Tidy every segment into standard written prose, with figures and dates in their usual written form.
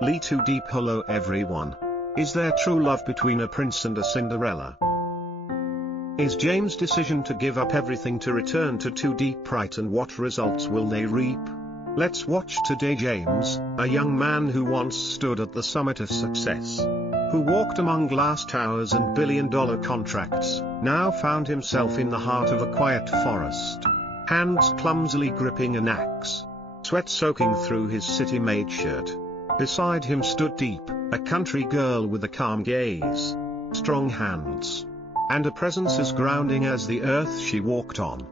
Lytudiep. Hello everyone. Is there true love between a prince and a Cinderella? Is Jame's decision to give up everything to return to Tu Diep right, and what results will they reap? Let's watch today. James, a young man who once stood at the summit of success, who walked among glass towers and billion-dollar contracts, now found himself in the heart of a quiet forest, hands clumsily gripping an axe, sweat soaking through his city-made shirt. Beside him stood Diep, a country girl with a calm gaze, strong hands, and a presence as grounding as the earth she walked on.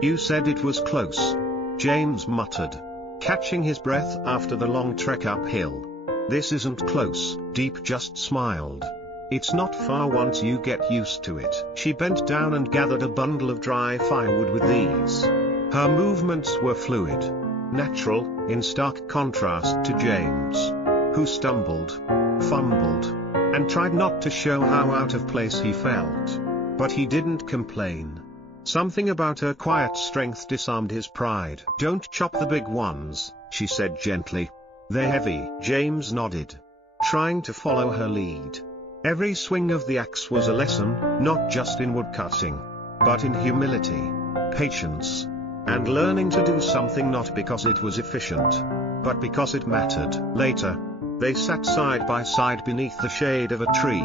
"You said it was close," James muttered, catching his breath after the long trek uphill. "This isn't close," Diep just smiled. "It's not far once you get used to it." She bent down and gathered a bundle of dry firewood with ease. Her movements were fluid, natural, in stark contrast to James, who stumbled, fumbled, and tried not to show how out of place he felt. But he didn't complain. Something about her quiet strength disarmed his pride. "Don't chop the big ones," she said gently. "They're heavy." James nodded, trying to follow her lead. Every swing of the axe was a lesson, not just in woodcutting, but in humility, patience, and learning to do something not because it was efficient, but because it mattered. Later, they sat side by side beneath the shade of a tree,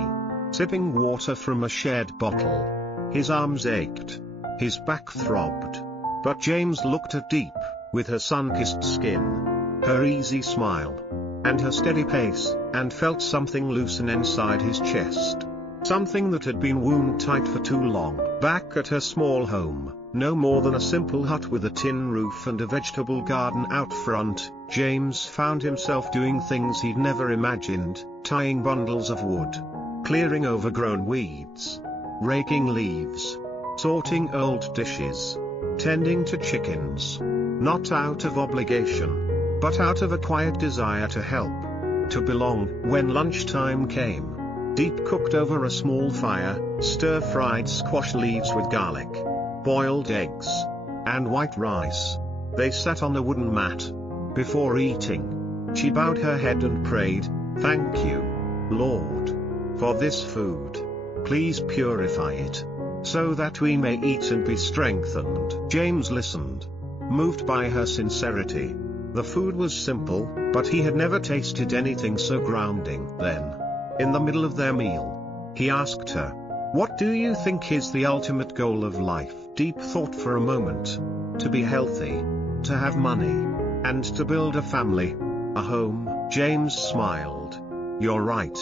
sipping water from a shared bottle. His arms ached, his back throbbed, but James looked at Diep, with her sun-kissed skin, her easy smile, and her steady pace, and felt something loosen inside his chest. Something that had been wound tight for too long. Back at her small home, no more than a simple hut with a tin roof and a vegetable garden out front, James found himself doing things he'd never imagined: tying bundles of wood, clearing overgrown weeds, raking leaves, sorting old dishes, tending to chickens, not out of obligation, but out of a quiet desire to help, to belong. When lunchtime came, Diep cooked over a small fire, stir-fried squash leaves with garlic, boiled eggs, and white rice. They sat on a wooden mat. Before eating, she bowed her head and prayed, "Thank you, Lord, for this food. Please purify it, so that we may eat and be strengthened." James listened, moved by her sincerity. The food was simple, but he had never tasted anything so grounding. Then, in the middle of their meal, he asked her, "What do you think is the ultimate goal of life?" Diep thought for a moment. "To be healthy, to have money, and to build a family, a home." James smiled. "You're right.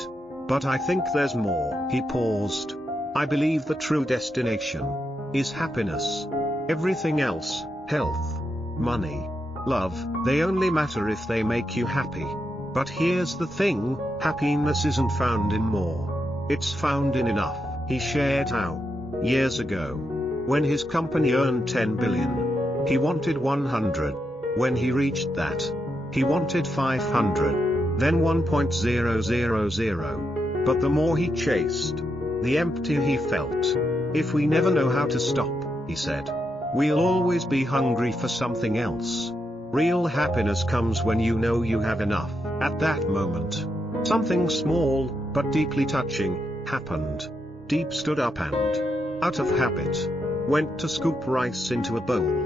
But I think there's more." He paused. "I believe the true destination is happiness. Everything else, health, money, love, they only matter if they make you happy. But here's the thing, happiness isn't found in more. It's found in enough." He shared how, years ago, when his company earned 10 billion, he wanted 100. When he reached that, he wanted 500, then 1.000. But the more he chased, the emptier he felt. "If we never know how to stop," he said, "we'll always be hungry for something else." Real happiness comes when you know you have enough. At that moment, something small, but deeply touching, happened. Diep stood up and, out of habit, went to scoop rice into a bowl.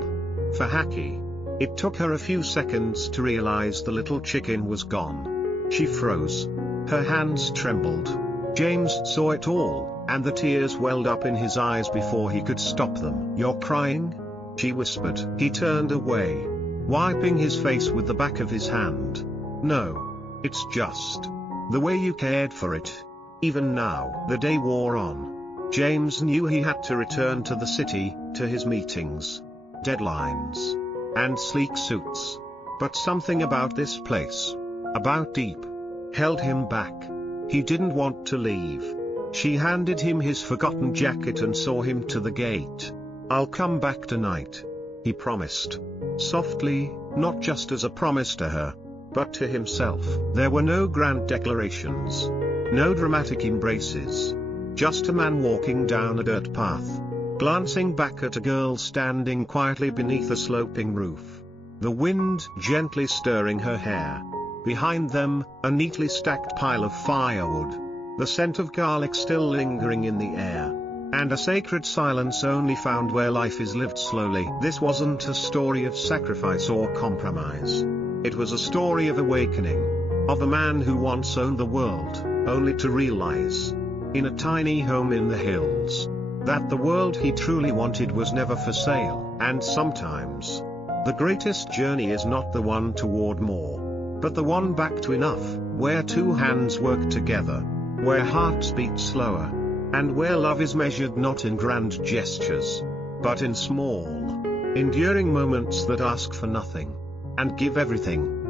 For Haki, it took her a few seconds to realize the little chicken was gone. She froze. Her hands trembled. James saw it all, and the tears welled up in his eyes before he could stop them. "You're crying?" she whispered. He turned away, wiping his face with the back of his hand. "No. It's just the way you cared for it." Even now, the day wore on. James knew he had to return to the city, to his meetings, deadlines, and sleek suits. But something about this place, about Diep, held him back. He didn't want to leave. She handed him his forgotten jacket and saw him to the gate. "I'll come back tonight," he promised. Softly, not just as a promise to her, but to himself. There were no grand declarations, no dramatic embraces. Just a man walking down a dirt path, glancing back at a girl standing quietly beneath a sloping roof, the wind gently stirring her hair, Behind them, a neatly stacked pile of firewood. The scent of garlic still lingering in the air. And a sacred silence only found where life is lived slowly. This wasn't a story of sacrifice or compromise. It was a story of awakening. Of a man who once owned the world, only to realize, in a tiny home in the hills, that the world he truly wanted was never for sale. And sometimes, the greatest journey is not the one toward more, but the one back to enough, where two hands work together, where hearts beat slower, and where love is measured not in grand gestures, but in small, enduring moments that ask for nothing, and give everything.